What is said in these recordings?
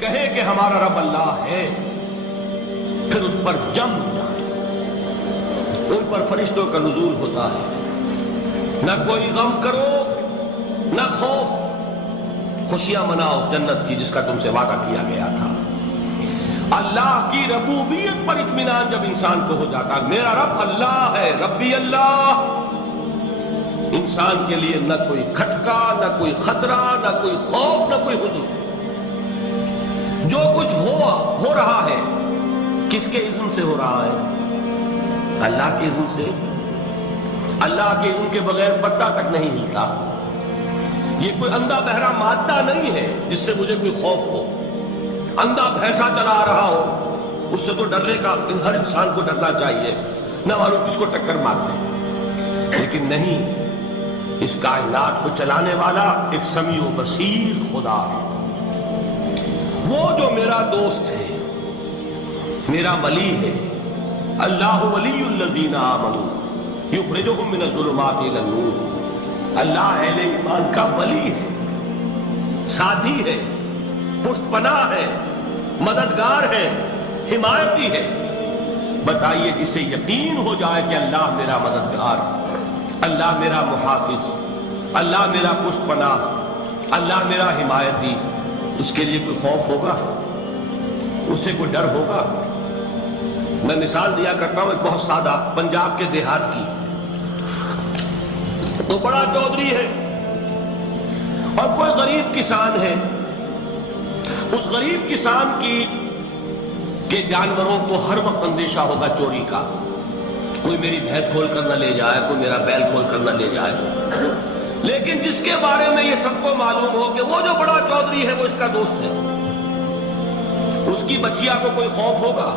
کہے کہ ہمارا رب اللہ ہے، پھر اس پر جم جائے، ان پر فرشتوں کا نزول ہوتا ہے، نہ کوئی غم کرو نہ خوف، خوشیاں مناؤ جنت کی جس کا تم سے وعدہ کیا گیا تھا۔ اللہ کی ربوبیت پر اطمینان جب انسان کو ہو جاتا ہے، میرا رب اللہ ہے، ربی اللہ، انسان کے لیے نہ کوئی کھٹکا، نہ کوئی خطرہ، نہ کوئی خوف، نہ کوئی حزن۔ جو کچھ ہو رہا ہے کس کے اذن سے ہو رہا ہے؟ اللہ کے اذن سے۔ اللہ کے اذن کے بغیر پتا تک نہیں ہلتا۔ یہ کوئی اندھا بہرا مادہ نہیں ہے جس سے مجھے کوئی خوف ہو۔ اندھا بھینسا چلا رہا ہو اس سے تو ڈرنے کا ہر انسان کو ڈرنا چاہیے، نہ معلوم کس کو ٹکر مارنے، لیکن نہیں، اس کائنات کو چلانے والا ایک سمیع و بصیر خدا ہے۔ وہ جو میرا دوست ہے، میرا ولی ہے، اللہ ولی الذین آمنوا یخرجہم من الظلمات الی النور، اللہ اہل ایمان کا ولی ہے، ساتھی ہے، پشت پناہ ہے، مددگار ہے، حمایتی ہے۔ بتائیے جسے یقین ہو جائے کہ اللہ میرا مددگار، اللہ میرا محافظ، اللہ میرا پشت پناہ، اللہ میرا حمایتی، اس کے لیے کوئی خوف ہوگا؟ اس سے کوئی ڈر ہوگا؟ میں مثال دیا کرتا ہوں ایک بہت سادہ، پنجاب کے دیہات کی۔ تو بڑا چودھری ہے اور کوئی غریب کسان ہے، اس غریب کسان کے جانوروں کو ہر وقت اندیشہ ہوگا چوری کا، کوئی میری بھینس کھول کر نہ لے جائے، کوئی میرا بیل کھول کر نہ لے جائے۔ لیکن جس کے بارے میں یہ سب کو معلوم ہو کہ وہ جو بڑا چودھری ہے وہ اس کا دوست ہے، اس کی بچیا کو کوئی خوف ہوگا؟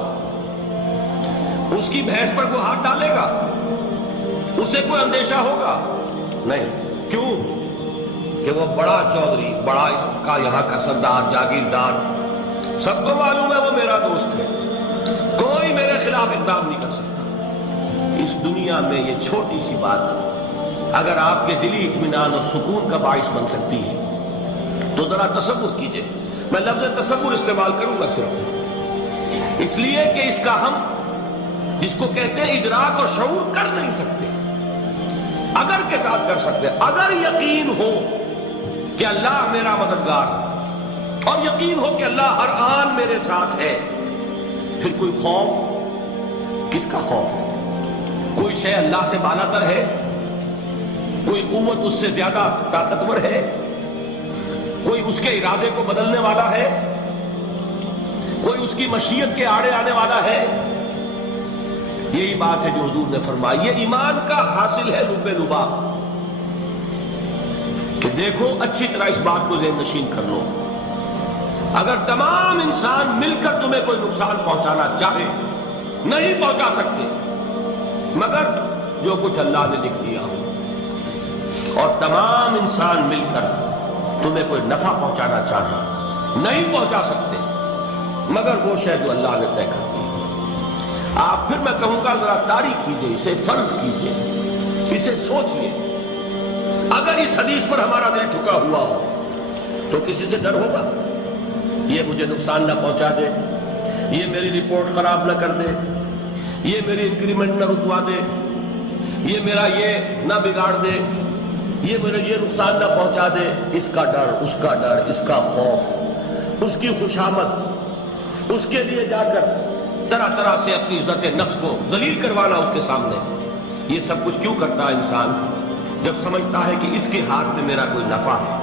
اس کی بھینس پر کوئی ہاتھ ڈالے گا؟ اسے کوئی اندیشہ ہوگا؟ نہیں۔ کیوں؟ کہ وہ بڑا چودھری، بڑا اس کا یہاں کا سردار، جاگیردار، سب کو معلوم ہے وہ میرا دوست ہے، کوئی میرے خلاف اقدام نہیں کر سکتا۔ اس دنیا میں یہ چھوٹی سی بات اگر آپ کے دلی اطمینان اور سکون کا باعث بن سکتی ہے تو ذرا تصور کیجئے۔ میں لفظ تصور استعمال کروں گا صرف اس لیے کہ اس کا ہم جس کو کہتے ہیں ادراک اور شعور کر نہیں سکتے، اگر کے ساتھ کر سکتے۔ اگر یقین ہو کہ اللہ میرا مددگار اور یقین ہو کہ اللہ ہر آن میرے ساتھ ہے، پھر کوئی خوف؟ کس کا خوف؟ کوئی شے اللہ سے بالاتر ہے؟ کوئی قوت اس سے زیادہ طاقتور ہے؟ کوئی اس کے ارادے کو بدلنے والا ہے؟ کوئی اس کی مشیت کے آڑے آنے والا ہے؟ یہی بات ہے جو حضور نے فرمائی۔ یہ ایمان کا حاصل ہے لب لبا، کہ دیکھو اچھی طرح اس بات کو ذہن نشین کر لو، اگر تمام انسان مل کر تمہیں کوئی نقصان پہنچانا چاہے نہیں پہنچا سکتے، مگر جو کچھ اللہ نے لکھ دیا ہو، اور تمام انسان مل کر تمہیں کوئی نفع پہنچانا چاہے نہیں پہنچا سکتے، مگر وہ شے جو اللہ نے طے کر دی۔ آپ پھر میں کہوں گا ذرا طاری کیجئے، اسے فرض کیجئے، اسے سوچئے۔ اگر اس حدیث پر ہمارا دل ٹھکا ہوا ہو تو کسی سے ڈر ہوگا؟ یہ مجھے نقصان نہ پہنچا دے، یہ میری رپورٹ خراب نہ کر دے، یہ میری انکریمنٹ نہ رکوا دے، یہ میرا یہ نہ بگاڑ دے، یہ میرا یہ نقصان نہ پہنچا دے۔ اس کا ڈر، اس کا ڈر، اس کا خوف، اس کی خوشامد، اس کے لیے جا کر طرح طرح سے اپنی عزت نفس کو ذلیل کروانا اس کے سامنے، یہ سب کچھ کیوں کرتا ہے انسان؟ جب سمجھتا ہے کہ اس کے ہاتھ میں میرا کوئی نفع ہے،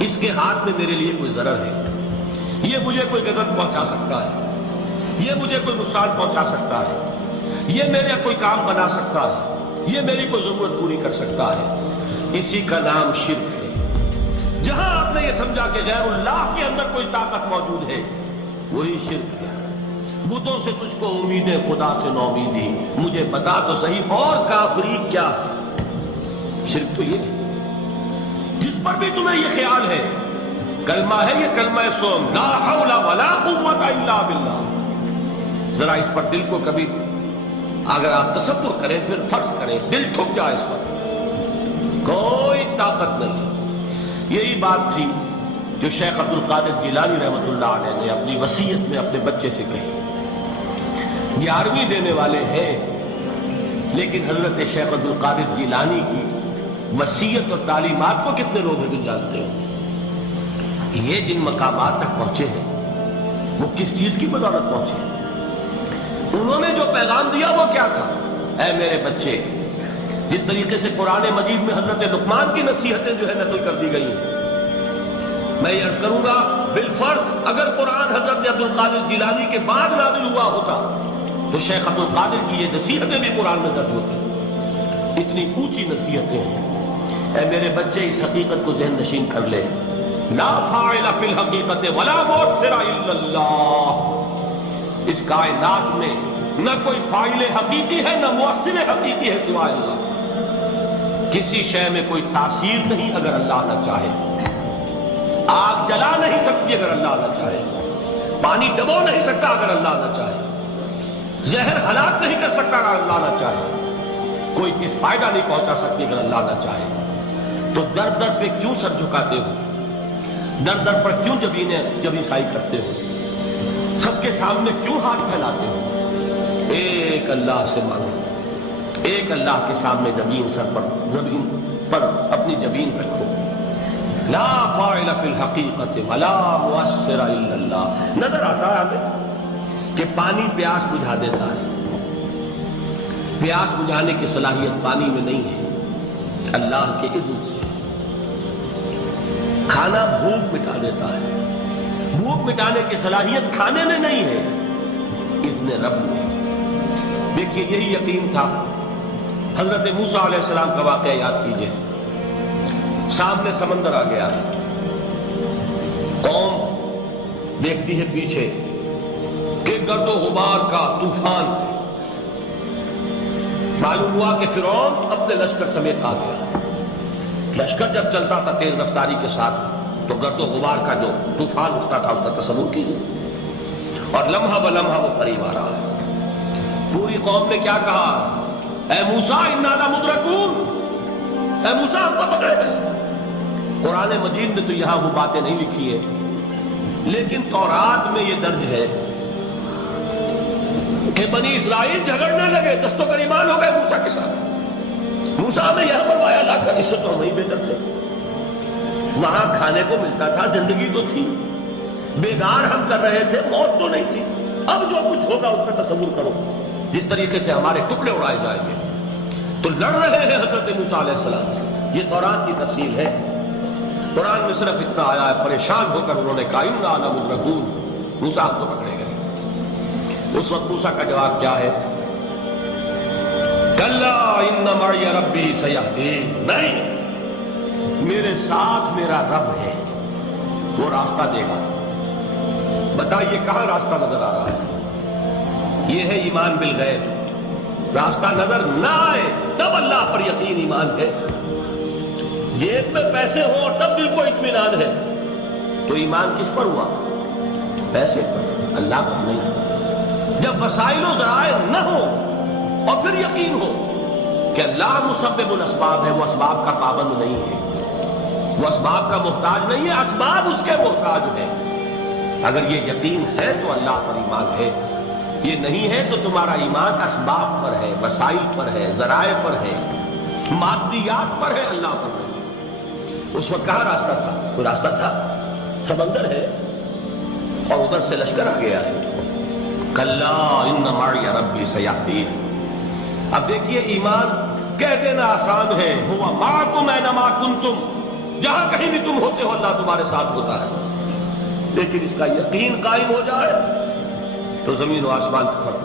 اس کے ہاتھ میں میرے لیے کوئی ضرر ہے، یہ مجھے کوئی غضب پہنچا سکتا ہے، یہ مجھے کوئی نقصان پہنچا سکتا ہے، یہ میرا کوئی کام بنا سکتا ہے، یہ میری کوئی ضرورت پوری کر سکتا ہے، اسی کا نام شرک ہے۔ جہاں آپ نے یہ سمجھا کہ غیر اللہ کے اندر کوئی طاقت موجود ہے، وہی شرک ہے۔ بتوں سے تجھ کو امید ہے، خدا سے نومیدی، مجھے بتا تو صحیح اور کافری کیا ہے؟ شرک تو یہ ہے۔ جس پر بھی تمہیں یہ خیال ہے، کلمہ ہے یہ کلمہ سوم، لا حول ولا قوت الا باللہ، ذرا اس پر دل کو کبھی اگر آپ تصور کریں، پھر فرض کریں، دل ٹھک جائے اس پر، کوئی طاقت نہیں۔ یہی بات تھی جو شیخ عبد القادر جیلانی رحمۃ اللہ علیہ نے اپنی وصیت میں اپنے بچے سے کہی. 11ویں دینے والے ہیں، لیکن حضرت شیخ عبد القادر جیلانی کی وصیت اور تعلیمات کو کتنے لوگ ہیں جو جانتے ہو؟ یہ جن مقامات تک پہنچے ہیں وہ کس چیز کی بدولت پہنچے ہیں؟ انہوں نے جو پیغام دیا وہ کیا تھا؟ اے میرے بچے، جس طریقے سے قرآن مجید میں حضرت لقمان کی نصیحتیں جو ہے نقل کر دی گئی ہیں، میں یہ عرض کروں گا بالفرض اگر قرآن حضرت عبد القادر جیلانی کے بعد نازل ہوا ہوتا تو شیخ عبد القادر کی یہ نصیحتیں بھی قرآن میں درج ہوتی. اتنی اونچی نصیحتیں ہیں. اے میرے بچے، اس حقیقت کو ذہن نشین کر لے، لا فاعل فی الحقیقت ولا مؤثر الا اللہ. اس کائنات میں نہ کوئی فاعل حقیقی ہے نہ مؤثر حقیقی ہے سوائے اللہ. کسی شے میں کوئی تاثیر نہیں اگر اللہ نہ چاہے. آگ جلا نہیں سکتی اگر اللہ نہ چاہے. پانی ڈبو نہیں سکتا اگر اللہ نہ چاہے. زہر ہلاک نہیں کر سکتا اگر اللہ نہ چاہے. کوئی چیز فائدہ نہیں پہنچا سکتی اگر اللہ نہ چاہے. تو در در پہ کیوں سر جھکاتے ہو؟ در در پر کیوں جب عیسائی کرتے ہو؟ سب کے سامنے کیوں ہاتھ پھیلاتے ہو؟ ایک اللہ سے مانگو، ایک اللہ کے سامنے زمین پر اپنی جبین رکھو. لا فاعل فی الحقیقت ولا مؤثر الا اللہ. نظر آتا ہے ہمیں کہ پانی پیاس بجھا دیتا ہے. پیاس بجھانے کی صلاحیت پانی میں نہیں ہے، اللہ کے اذن سے. کھانا بھوک مٹا دیتا ہے، بھوک مٹانے کی صلاحیت کھانے میں نہیں ہے، اذن رب میں. دیکھیے یہی یقین تھا. حضرت موسیٰ علیہ السلام کا واقعہ یاد کیجئے. سامنے سمندر آ گیا ہے، قوم دیکھتی ہے پیچھے کہ گرد و غبار کا طوفان. معلوم ہوا کہ فرعون اپنے لشکر سمیت آ گیا. لشکر جب چلتا تھا تیز رفتاری کے ساتھ تو گرد و غبار کا جو طوفان اٹھتا تھا اس کا تصور کیجیے. اور لمحہ بلمحہ وہ قریب آ رہا ہے. پوری قوم نے کیا کہا؟ اے موسیٰ انا لمدرکون، اے موسیٰ ہم کو پکڑے گئے. قرآن مجید میں تو یہاں وہ باتیں نہیں لکھی ہیں، لیکن تورات میں یہ درج ہے کہ بنی اسرائیل جھگڑنے لگے، دست و گریبان ہو گئے موسیٰ کے ساتھ. موسیٰ نے یہاں فرمایا لا کر، اس سے تو وہیں بہتر تھے. وہاں کھانے کو ملتا تھا، زندگی تو تھی، بیگار ہم کر رہے تھے، موت تو نہیں تھی. اب جو کچھ ہوگا اس کا تصور کرو، جس طریقے سے ہمارے ٹکڑے اڑائے جائیں گے. تو لڑ رہے ہیں حضرت موسیٰ علیہ السلام سے. یہ تورات کی تفصیل ہے. قرآن میں صرف اتنا آیا ہے، پریشان ہو کر انہوں نے کہا انا لمدرکون، موسیٰ کو پکڑے گئے. اس وقت موسیٰ کا جواب کیا ہے؟ کلا ان معی ربی سیہدین. نہیں، میرے ساتھ میرا رب ہے، وہ راستہ دے گا. بتائیے کہاں راستہ نظر آ رہا ہے؟ یہ ہے ایمان بالغیب. راستہ نظر نہ آئے تب اللہ پر یقین ایمان ہے. جیب میں پیسے ہوں اور تب دل کو اطمینان ہے تو ایمان کس پر ہوا؟ پیسے پر، اللہ پر نہیں. جب وسائل و ذرائع نہ ہو اور پھر یقین ہو کہ اللہ مسبب الاسباب ہے، وہ اسباب کا پابند نہیں ہے، وہ اسباب کا محتاج نہیں ہے، اسباب اس کے محتاج ہے. اگر یہ یقین ہے تو اللہ پر ایمان ہے. یہ نہیں ہے تو تمہارا ایمان اسباب پر ہے، وسائل پر ہے، ذرائع پر ہے، مادیات پر ہے، اللہ پر نہیں. اس وقت کہاں راستہ تھا؟ کوئی راستہ تھا؟ سمندر ہے اور ادھر سے لشکر آ گیا ہے. کلا ان معی ربی سیہدین. اب دیکھیے ایمان کہہ دینا آسان ہے، ہوا معکم اینما کنتم، جہاں کہیں بھی تم ہوتے ہو اللہ تمہارے ساتھ ہوتا ہے. لیکن اس کا یقین قائم ہو جائے تو زمین و آسمان کا فرق